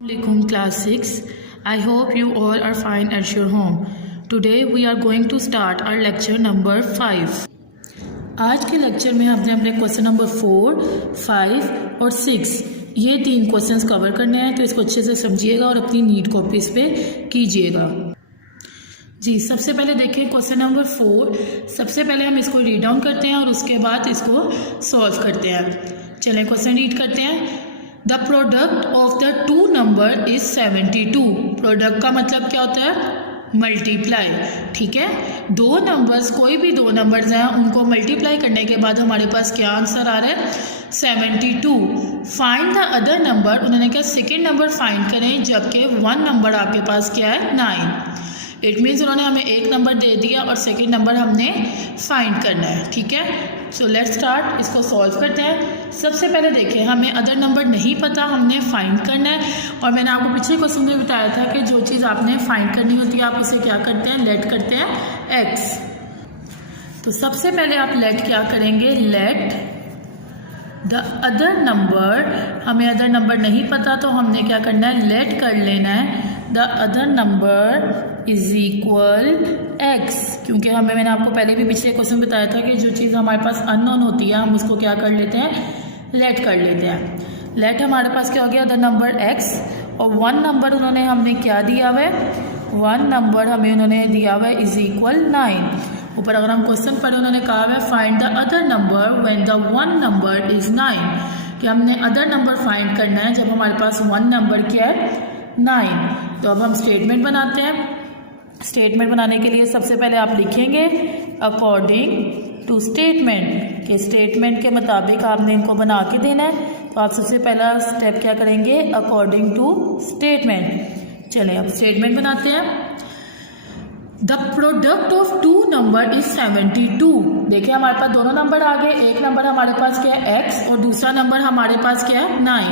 Assalamualaikum class 6. I hope you all are fine at your home. Today we are going to start our lecture number 5. आज के lecture में हमने अपने question number 4, 5 और 6 ये 3 questions cover करने हैं, तो इसको अच्छे से समझिएगा और अपनी नीट कॉपीज पे कीजिएगा। जी, सबसे पहले देखिए क्वेश्चन नंबर 4। सबसे पहले हम इसको रीड डाउन करते हैं और उसके बाद इसको सॉल्व करते हैं। चलें क्वेश्चन रीड करते हैं। The product of the two number is 72। Product का मतलब क्या होता है? मल्टीप्लाई। ठीक है, दो नंबर्स, कोई भी दो नंबर्स हैं, उनको मल्टीप्लाई करने के बाद हमारे पास क्या आंसर आ रहा है? 72। Find the other number. उन्होंने कहा सेकेंड नंबर फाइंड करें, जबकि 1 नंबर आपके पास क्या है? 9। इट मीन्स उन्होंने हमें एक नंबर दे दिया और सेकेंड नंबर हमने फाइंड करना है। ठीक है, सो लेट्स स्टार्ट। इसको सॉल्व करते हैं। सबसे पहले देखें, हमें अदर नंबर नहीं पता, हमने फाइंड करना है। और मैंने आपको पिछले क्वेश्चन में बताया था कि जो चीज़ आपने फाइंड करनी होती है आप उसे क्या करते हैं? लेट करते हैं एक्स। तो सबसे पहले आप लेट क्या करेंगे? Let the other number. हमें अदर नंबर नहीं पता तो हमने क्या करना है? लेट कर लेना है the other number is equal x, क्योंकि मैंने आपको पहले भी पिछले क्वेश्चन बताया था कि जो चीज़ हमारे पास अननोन होती है हम उसको क्या कर लेते हैं? लेट कर लेते हैं। लेट हमारे पास क्या हो गया? द नंबर एक्स, और 1 नंबर उन्होंने हमने क्या दिया हुआ है? 1 नंबर हमें उन्होंने दिया हुआ है इज इक्वल 9। ऊपर अगर हम क्वेश्चन पढ़े, उन्होंने कहा है find the other number when the 1 number is 9, कि हमने अदर नंबर फाइंड करना है जब हमारे पास 1 नंबर क्या है? 9। तो अब हम स्टेटमेंट बनाते हैं। स्टेटमेंट बनाने के लिए सबसे पहले आप लिखेंगे अकॉर्डिंग टू स्टेटमेंट, के स्टेटमेंट के मुताबिक आपने इनको बना के देना है। तो आप सबसे पहला स्टेप क्या करेंगे? According to statement. चलें अब स्टेटमेंट बनाते हैं। The product of two number is 72। देखिए हमारे पास दोनों नंबर आ गए। एक नंबर हमारे पास क्या है? एक्स, और दूसरा नंबर हमारे पास क्या है? 9।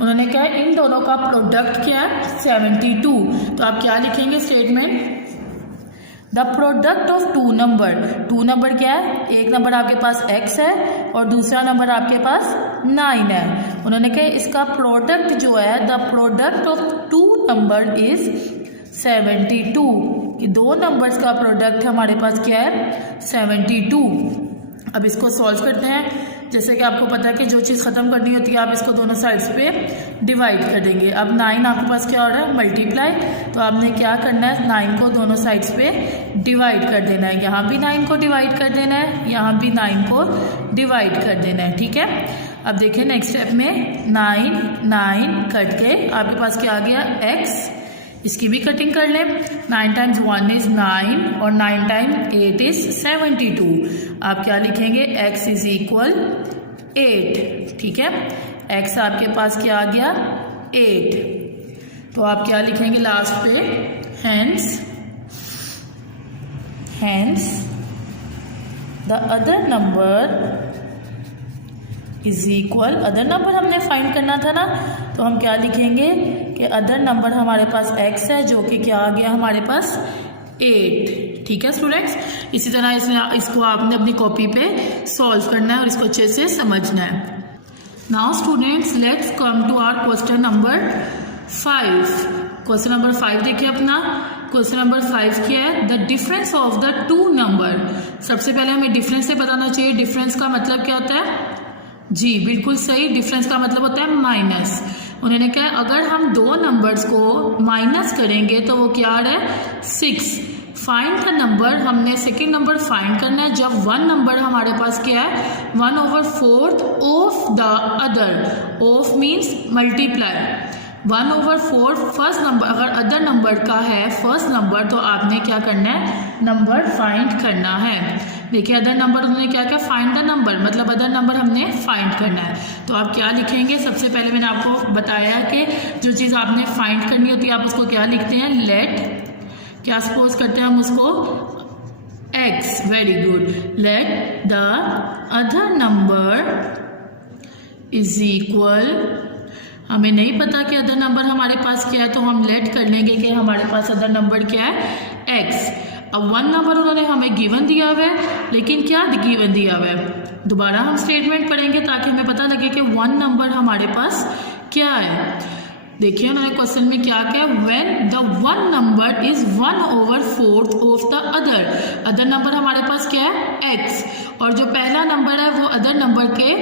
उन्होंने क्या है? इन दोनों का प्रोडक्ट क्या है? 72। तो आप क्या लिखेंगे statement? The product of two number. Two number क्या है? एक नंबर आपके पास x है और दूसरा नंबर आपके पास 9 है। उन्होंने कहा इसका प्रोडक्ट जो है, the product of two number is 72, कि दो नंबर्स का प्रोडक्ट हमारे पास क्या है? 72। अब इसको सॉल्व करते हैं। जैसे कि आपको पता है कि जो चीज़ ख़त्म करनी होती है आप इसको दोनों साइड्स पे डिवाइड कर देंगे। अब 9 आपके पास क्या हो रहा है? मल्टीप्लाई। तो आपने क्या करना है? 9 को दोनों साइड्स पे डिवाइड कर देना है। यहाँ भी 9 को डिवाइड कर देना है, यहाँ भी 9 को डिवाइड कर देना है। ठीक है, अब देखिए नेक्स्ट स्टेप में 9 कट के आपके पास क्या आ गया? x। इसकी भी कटिंग कर लें। 9 टाइम्स 1 इज 9 और 9 टाइम्स 8 इज 72। आप क्या लिखेंगे? x is equal 8। ठीक है, x आपके पास क्या आ गया? 8। तो आप क्या लिखेंगे लास्ट पे? Hence the other number is equal, other number हमने फाइंड करना था ना, तो हम क्या लिखेंगे कि अदर नंबर हमारे पास x है, जो कि क्या आ गया हमारे पास? 8। ठीक है स्टूडेंट्स, इसी तरह इसको आपने अपनी कॉपी पे सॉल्व करना है और इसको अच्छे से समझना है। Now students let's come to our question number 5। Question number 5 देखिए अपना। क्वेश्चन नंबर 5 क्या है? The difference of the two number. सबसे पहले हमें डिफरेंस से बताना चाहिए। डिफरेंस का मतलब क्या होता है? जी बिल्कुल सही, डिफरेंस का मतलब होता है माइनस। उन्होंने कहा अगर हम दो नंबर्स को माइनस करेंगे तो वो क्या आ रहा है? 6। Find the number. हमने सेकेंड नंबर फाइंड करना है जब 1 नंबर हमारे पास क्या है? 1/4 of the other. Of means multiply. 1/4 first number, अगर अदर नंबर का है फर्स्ट नंबर, तो आपने क्या करना है? नंबर फाइंड करना है। देखिए अदर नंबर उन्होंने क्या किया? फाइंड द नंबर, मतलब अदर नंबर हमने फाइंड करना है। तो आप क्या लिखेंगे? सबसे पहले मैंने आपको बताया कि जो चीज़ आपने फाइंड करनी होती है आप उसको क्या लिखते हैं? लेट, क्या सपोज करते हैं हम उसको? x। Very good. Let the other number is equal, हमें नहीं पता कि अदर नंबर हमारे पास क्या है, तो हम लेट कर लेंगे कि हमारे पास अदर नंबर क्या है? x। अब 1 नंबर उन्होंने हमें गिवन दिया हुआ है, लेकिन क्या गिवन दिया हुआ है? दोबारा हम स्टेटमेंट पढ़ेंगे ताकि हमें पता लगे कि 1 नंबर हमारे पास क्या है। देखिए उन्होंने क्वेश्चन में क्या किया, when the one number is 1/4 of the other number हमारे पास क्या है x, और जो पहला नंबर है वो अदर नंबर के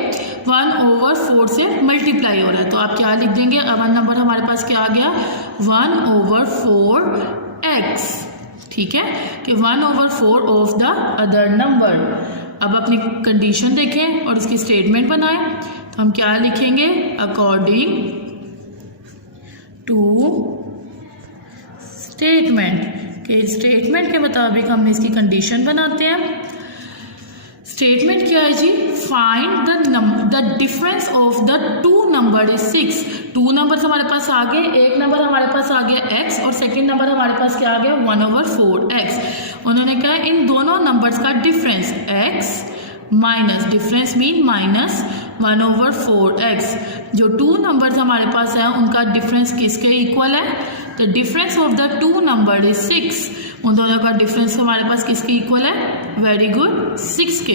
1/4 से मल्टीप्लाई हो रहा है। तो आप क्या लिख देंगे, अदर नंबर हमारे पास क्या आ गया 1/4x, ठीक है, कि 1/4 ऑफ द अदर नंबर। अब अपनी कंडीशन देखें और इसकी स्टेटमेंट बनाएं। तो हम क्या लिखेंगे, अकॉर्डिंग टू स्टेटमेंट, के स्टेटमेंट के मुताबिक हम इसकी कंडीशन बनाते हैं। स्टेटमेंट क्या है जी, find the difference of the two number is 6। Two number हमारे पास आ गए, एक नंबर हमारे पास आ गया x और सेकेंड नंबर हमारे पास क्या आ गया 1/4x। उन्होंने कहा इन दोनों नंबर्स का difference x minus, difference mean minus 1/4x। जो टू नंबर्स हमारे पास है उनका डिफरेंस किसके इक्वल है, the difference of the two number is 6। उन दोनों का डिफरेंस हमारे पास किसके इक्वल है, वेरी गुड 6 के।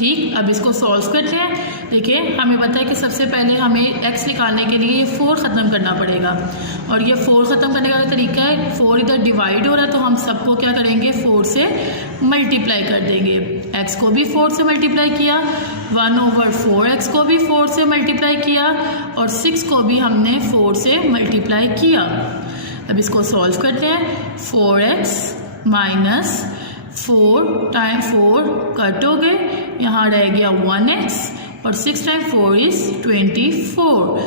ठीक, अब इसको सॉल्व करते हैं। देखिए हमें पता है कि सबसे पहले हमें x निकालने के लिए ये 4 ख़त्म करना पड़ेगा, और ये 4 ख़त्म करने का तरीका है, 4 इधर डिवाइड हो रहा है तो हम सबको क्या करेंगे 4 से मल्टीप्लाई कर देंगे। x को भी 4 से मल्टीप्लाई किया, 1/4x को भी 4 से मल्टीप्लाई किया, और 6 को भी हमने 4 से मल्टीप्लाई किया। अब इसको सॉल्व करते हैं। 4x माइनस 4 टाइम 4 कट हो गए, यहाँ रह गया 1x, और 6 time 4 is 24।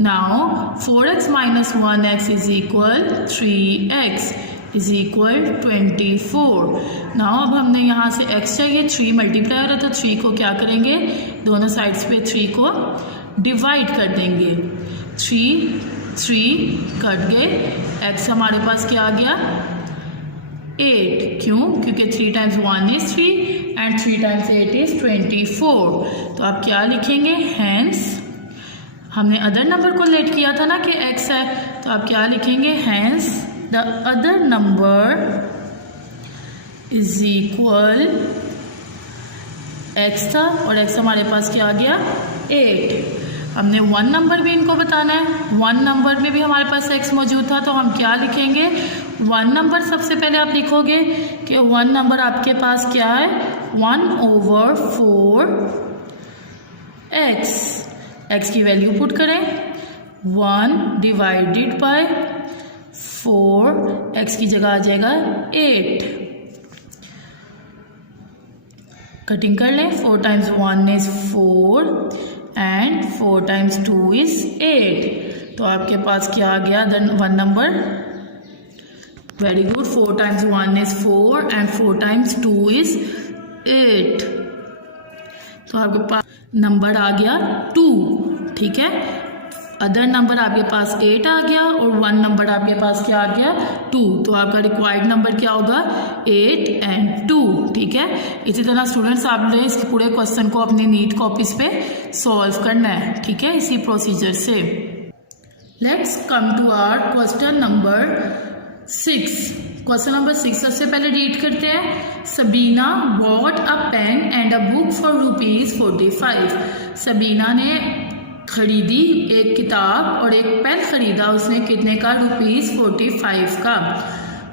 Now 4x minus 1x is equal 3x is equal 24। Now अब हमने यहाँ से x चाहिए, 3 मल्टीप्लाई हो रहा था, 3 को क्या करेंगे, दोनों साइड्स पे 3 को डिवाइड कर देंगे। 3 कट गए, x हमारे पास क्या आ गया 8, क्यों, क्योंकि 3 times 1 is 3 and 3 times 8 is 24। तो आप क्या लिखेंगे, हैंस हमने अदर नंबर को लेट किया था ना कि x है, तो आप क्या लिखेंगे, hence the other number is equal, x था और x हमारे पास क्या आ गया 8। हमने 1 नंबर भी इनको बताना है, 1 नंबर में भी हमारे पास x मौजूद था, तो हम क्या लिखेंगे, 1 नंबर सबसे पहले आप लिखोगे कि 1 नंबर आपके पास क्या है 1/4x। x की वैल्यू पुट करें, 1 डिवाइडेड बाय 4, x की जगह आ जाएगा 8। कटिंग कर लें, 4 times 1 is 4 and 4 times 2 is 8। तो आपके पास क्या आ गया 1 number, very good, 4 times 1 is 4 and 4 times 2 is 8। तो आपके पास नंबर आ गया 2, ठीक है। अदर नंबर आपके पास 8 आ गया और 1 नंबर आपके पास क्या आ गया 2। तो आपका रिक्वायर्ड नंबर क्या होगा 8 एंड 2, ठीक है। इसी तरह स्टूडेंट्स आपने इस पूरे क्वेश्चन को अपनी नीट कॉपीज पे सॉल्व करना है, ठीक है, इसी प्रोसीजर से। Let's come to our question number 6। Question number 6 सबसे पहले रीड करते हैं। Sabina bought a pen and a book for ₹45। Sabina ने खरीदी एक किताब और एक पेन खरीदा, उसने कितने का, ₹45 का।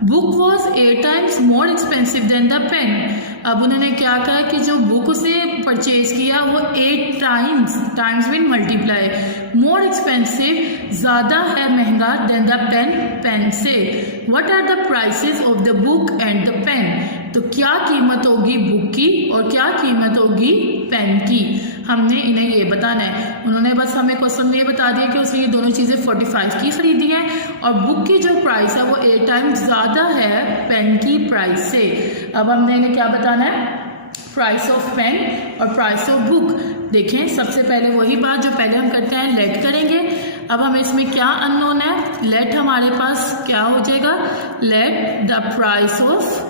Book was 8 times more expensive than the pen. अब उन्होंने क्या कहा कि जो बुक उसने परचेज किया वो 8 times mean multiply, more expensive ज़्यादा है महंगा देन द पेन से। What are the prices of the book and the pen. तो क्या कीमत होगी बुक की और क्या कीमत होगी पेन की, हमने इन्हें ये बताना है। उन्होंने बस हमें क्वेश्चन में ये बता दिया कि उसने ये दोनों चीज़ें 45 की खरीदी हैं और बुक की जो प्राइस है वो 8 टाइम्स ज़्यादा है पेन की प्राइस से। अब हमने इन्हें क्या बताना है, प्राइस ऑफ पेन और प्राइस ऑफ बुक। देखें सबसे पहले वही बात जो पहले हम करते हैं, लेट करेंगे। अब हमें इसमें क्या अननोन है, लेट हमारे पास क्या हो जाएगा, let the price of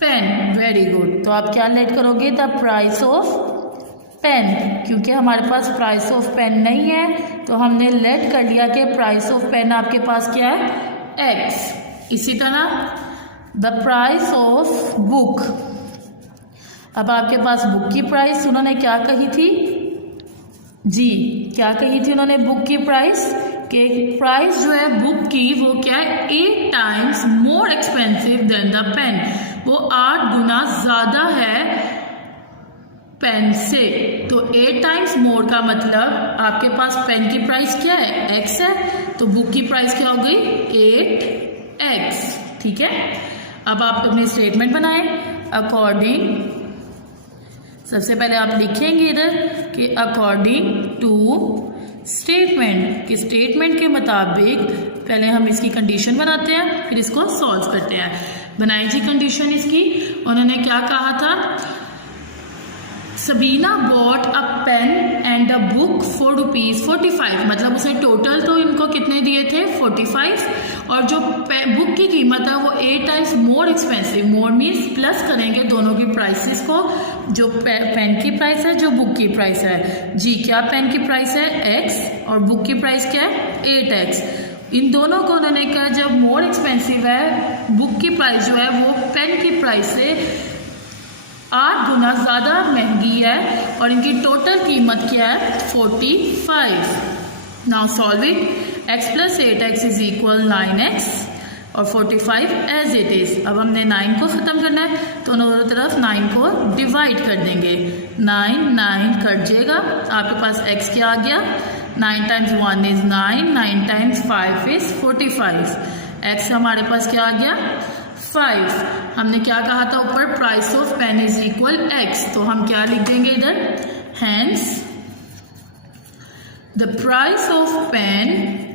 pen, very good. तो आप क्या लेट करोगे, द प्राइस ऑफ पेन, क्योंकि हमारे पास प्राइस ऑफ पेन नहीं है तो हमने लेट कर लिया कि प्राइस ऑफ पेन आपके पास क्या है x। इसी तरह द प्राइस ऑफ बुक, अब आपके पास बुक की प्राइस उन्होंने क्या कही थी जी, क्या कही थी उन्होंने बुक की प्राइस कि प्राइस जो है बुक की वो क्या है 8 times more expensive than the pen, वो 8 गुना ज़्यादा है पेन से। तो 8 टाइम्स मोर का मतलब आपके पास पेन की प्राइस क्या है x है, तो बुक की प्राइस क्या हो गई 8x। ठीक है, अब आप अपनी स्टेटमेंट बनाएं अकॉर्डिंग, सबसे पहले आप लिखेंगे इधर कि अकॉर्डिंग टू स्टेटमेंट, कि स्टेटमेंट के मुताबिक पहले हम इसकी कंडीशन बनाते हैं फिर इसको सॉल्व करते हैं। बनाई जी कंडीशन इसकी, उन्होंने क्या कहा था, Sabina bought a pen and a book for ₹45, मतलब उसे टोटल तो इनको कितने दिए थे 45, और जो बुक की कीमत है वो 8 टाइम्स मोर एक्सपेंसिव, मोर मीन्स प्लस करेंगे दोनों की प्राइसेस को, जो पेन की प्राइस है जो बुक की प्राइस है। जी क्या पेन की प्राइस है x और बुक की प्राइस क्या है 8x। इन दोनों को उन्होंने कहा जब मोर एक्सपेंसिव है, बुक की प्राइस जो है वो पेन की प्राइस से 8 गुना ज़्यादा महंगी है और इनकी टोटल कीमत क्या है 45। Now solve it, x + 8x is equal 9x और 45 एज इट इज़। अब हमने 9 को ख़त्म करना है तो दोनों तरफ 9 को डिवाइड कर देंगे, 9 कट जाएगा, आपके पास x क्या आ गया 9 times 1 is 9, 9 times 5 is 45, x हमारे पास क्या आ गया 5। हमने क्या कहा था ऊपर, price of pen is equal x, तो हम क्या लिख देंगे इधर, hence the price of pen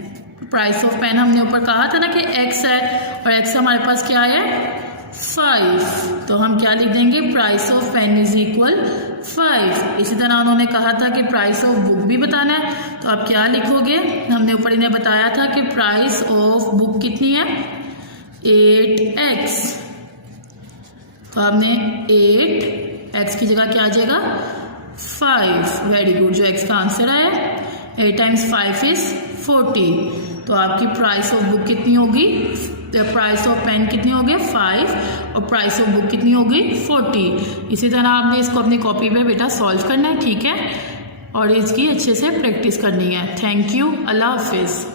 हमने ऊपर कहा था ना कि x है और x हमारे पास क्या है 5, तो हम क्या लिख देंगे, price of pen is equal 5। इसी तरह उन्होंने कहा था कि प्राइस ऑफ बुक भी बताना है, तो आप क्या लिखोगे, हमने ऊपर इन्हें बताया था कि प्राइस ऑफ बुक कितनी है 8x, तो हमने 8x की जगह क्या आ जाएगा 5। वेरी गुड, जो x का आंसर आया 8 टाइम्स 5 इज 40, तो आपकी प्राइस ऑफ बुक कितनी होगी, प्राइस ऑफ पेन कितनी होगी 5 और प्राइस ऑफ बुक कितनी होगी 40। इसी तरह आपने इसको अपनी कॉपी पे बेटा सॉल्व करना है, ठीक है, और इसकी अच्छे से प्रैक्टिस करनी है। थैंक यू, अल्लाह हाफिज़।